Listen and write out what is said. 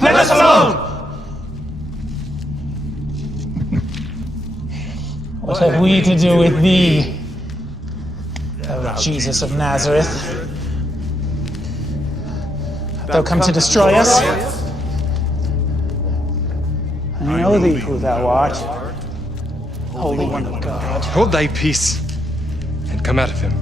Let us alone! What have we to do with thee, thou Jesus of Nazareth? Hast thou come to destroy us? I know thee who thou art, Holy One of God. Hold thy peace, and come out of him.